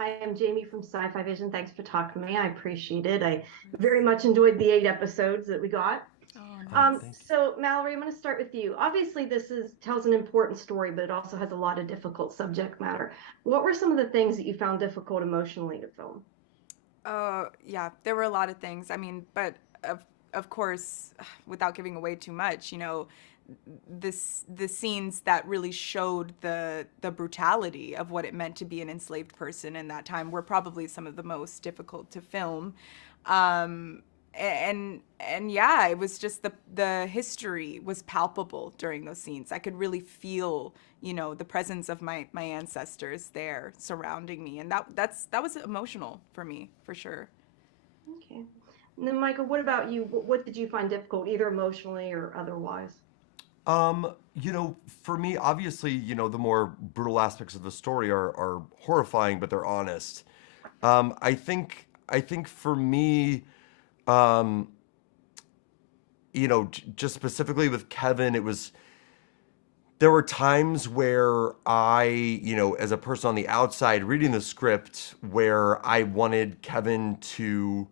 Hi, I'm Jamie from Sci-Fi-Vision. Thanks for talking to me. I appreciate it. I very much enjoyed the 8 episodes that we got. Oh, Oh, nice. thank you. So Mallory, I'm going to start with you. Obviously, this is tells an important story, but it also has a lot of difficult subject matter. What were some of the things that you found difficult emotionally to film? Yeah, there were a lot of things. I mean, but of course, without giving away too much, the scenes that really showed the brutality of what it meant to be an enslaved person in that time were probably some of the most difficult to film. Um, and yeah, it was just the history was palpable during those scenes. I could really feel, the presence of my ancestors there surrounding me, and that was emotional for me for sure. Okay. And then, Michael, what about you? What did you find difficult, either emotionally or otherwise? For me, obviously, the more brutal aspects of the story are horrifying, but they're honest. I think for me, um, just specifically with Kevin, there were times where as a person on the outside reading the script, where I wanted Kevin to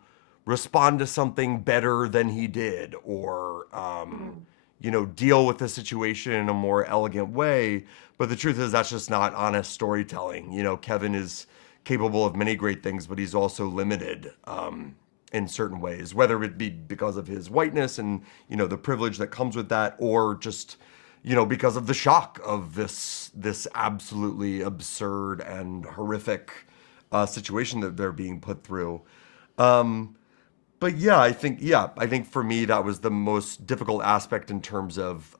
respond to something better than he did, or Mm. deal with the situation in a more elegant way. But the truth is, that's just not honest storytelling. Kevin is capable of many great things, but he's also limited in certain ways, whether it be because of his whiteness and the privilege that comes with that, or just because of the shock of this absolutely absurd and horrific situation that they're being put through. Um, but I think for me that was the most difficult aspect in terms of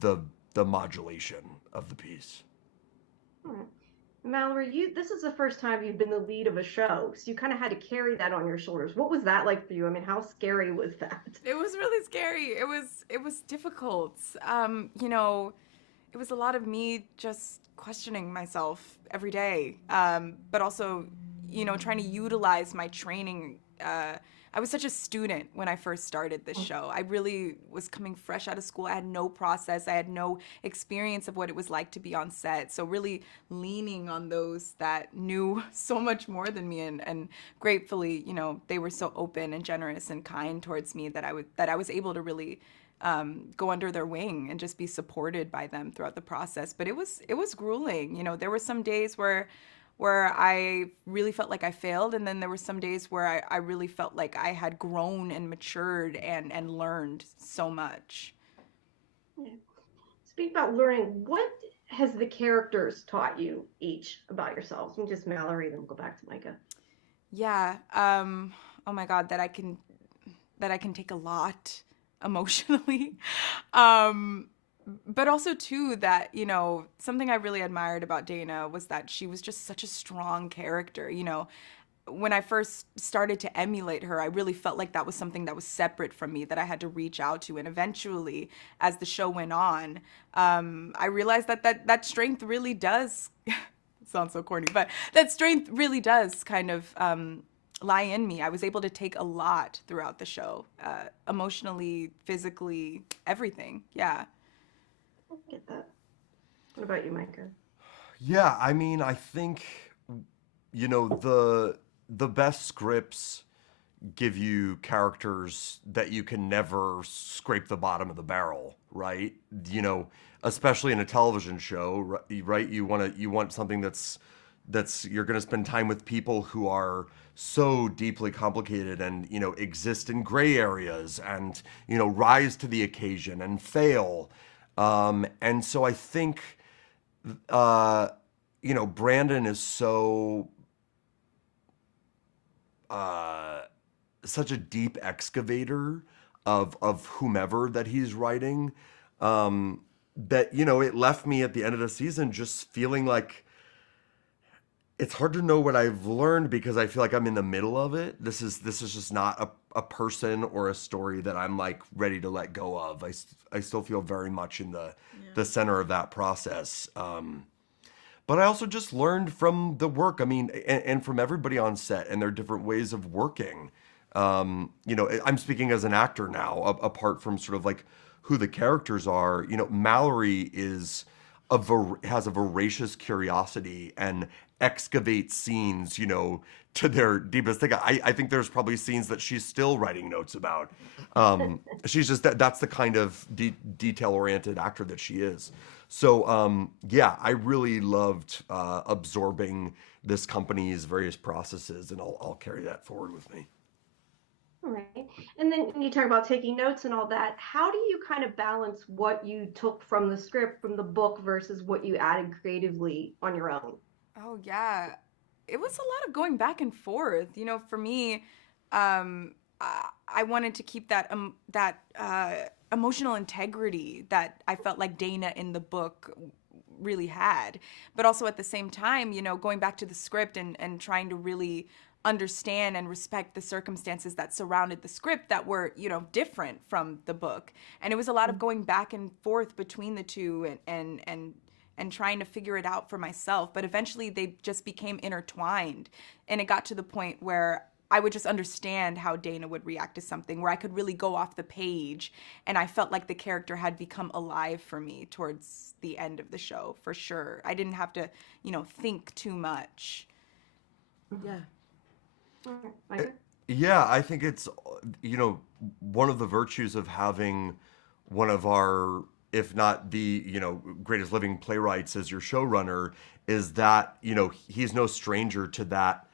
the the modulation of the piece. All right. Mallory, this is the first time you've been the lead of a show, so you kind of had to carry that on your shoulders. What was that like for you? I mean, how scary was that? It was really scary. It was difficult. It was a lot of me just questioning myself every day, but also, trying to utilize my training. I was such a student when I first started this show. I really was coming fresh out of school. I had no process, I had no experience of what it was like to be on set. So, really leaning on those that knew so much more than me, and gratefully, they were so open and generous and kind towards me that I was able to really go under their wing and just be supported by them throughout the process. But it was grueling. There were some days where I really felt like I failed, and then there were some days where I really felt like I had grown and matured and learned so much. Yeah. Speak about learning. What has the characters taught you each about yourselves? And just Mallory, then we'll go back to Micah. Yeah. Oh my God, that I can take a lot emotionally. Um, but also too that something I really admired about Dana was that she was just such a strong character. When I first started to emulate her, I really felt like that was something that was separate from me that I had to reach out to. And eventually, as the show went on, I realized that strength really does. It sounds so corny, but that strength really does kind of lie in me. I was able to take a lot throughout the show, emotionally, physically, everything. Yeah. I get that. What about you, Micah? Yeah, I mean, I think the best scripts give you characters that you can never scrape the bottom of the barrel, right? You know, Especially in a television show, right? You want something that's you're going to spend time with people who are so deeply complicated and exist in gray areas and rise to the occasion and fail. And so I think uh, Brandon is uh, such a deep excavator of whomever that he's writing, um, that it left me at the end of the season just feeling like it's hard to know what I've learned because I feel like I'm in the middle of it. This is just not a person or a story that I'm like ready to let go of. I still feel very much in the center of that process. But I also just learned from the work. I mean, and from everybody on set and their different ways of working. I'm speaking as an actor now, apart from sort of like who the characters are. Mallory has a voracious curiosity and excavate scenes, to their deepest thing. I think there's probably scenes that she's still writing notes about. She's just that's the kind of detail-oriented actor that she is. So yeah, I really loved absorbing this company's various processes, and I'll carry that forward with me. All right. And then when you talk about taking notes and all that, how do you kind of balance what you took from the script, from the book, versus what you added creatively on your own? Oh yeah, it was a lot of going back and forth. For me, I wanted to keep that emotional integrity that I felt like Dana in the book really had, but also at the same time, going back to the script and trying to really understand and respect the circumstances that surrounded the script that were, different from the book. And it was a lot of going back and forth between the two and trying to figure it out for myself. But eventually they just became intertwined. And it got to the point where I would just understand how Dana would react to something, where I could really go off the page. And I felt like the character had become alive for me towards the end of the show, for sure. I didn't have to, think too much. Yeah. Micah? Yeah, I think it's, one of the virtues of having one of our, if not the, greatest living playwrights as your showrunner, is that, he's no stranger to that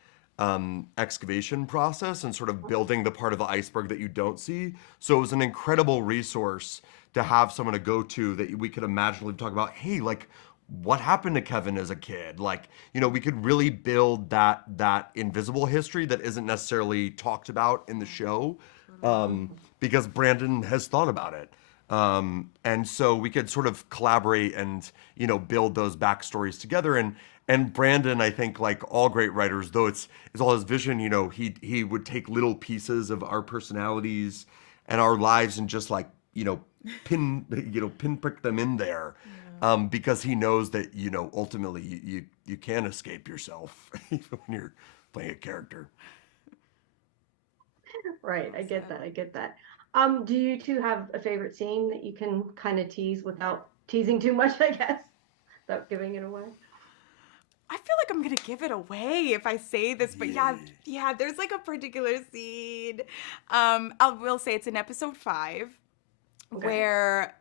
excavation process and sort of building the part of the iceberg that you don't see. So it was an incredible resource to have someone to go to that we could imaginatively talk about, hey, like, what happened to Kevin as a kid? Like, we could really build that invisible history that isn't necessarily talked about in the show, because Brandon has thought about it. And so we could sort of collaborate and, build those backstories together. And Brandon, I think, like all great writers, though it's all his vision, he would take little pieces of our personalities and our lives and just like, pinprick them in there. Because he knows that, ultimately you can't escape yourself even when you're playing a character. Right, I get that. Do you two have a favorite scene that you can kind of tease without teasing too much, I guess, without giving it away? I feel like I'm gonna give it away if I say this, but yeah, there's like a particular scene. I will say it's in episode 5, Okay. where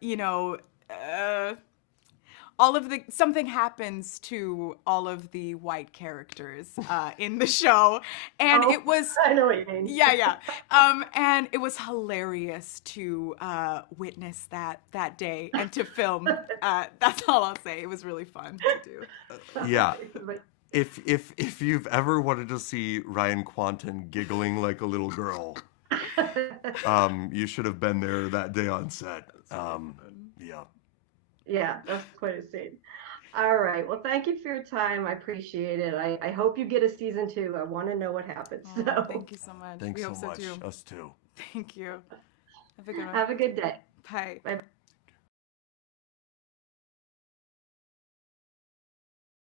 something happens to all of the white characters in the show, and it was I know what you mean. yeah. And it was hilarious to witness that day and to film. That's all I'll say. It was really fun to do. Yeah. If you've ever wanted to see Ryan Quanten giggling like a little girl, you should have been there that day on set. Yeah. Yeah, that's quite a scene. All right. Well, thank you for your time. I appreciate it. I hope you get a season 2. I want to know what happens. Oh, So thank you so much. Thanks We so hope so much. too. Us too. Thank you. Have a good one. have a good day. Bye. Bye.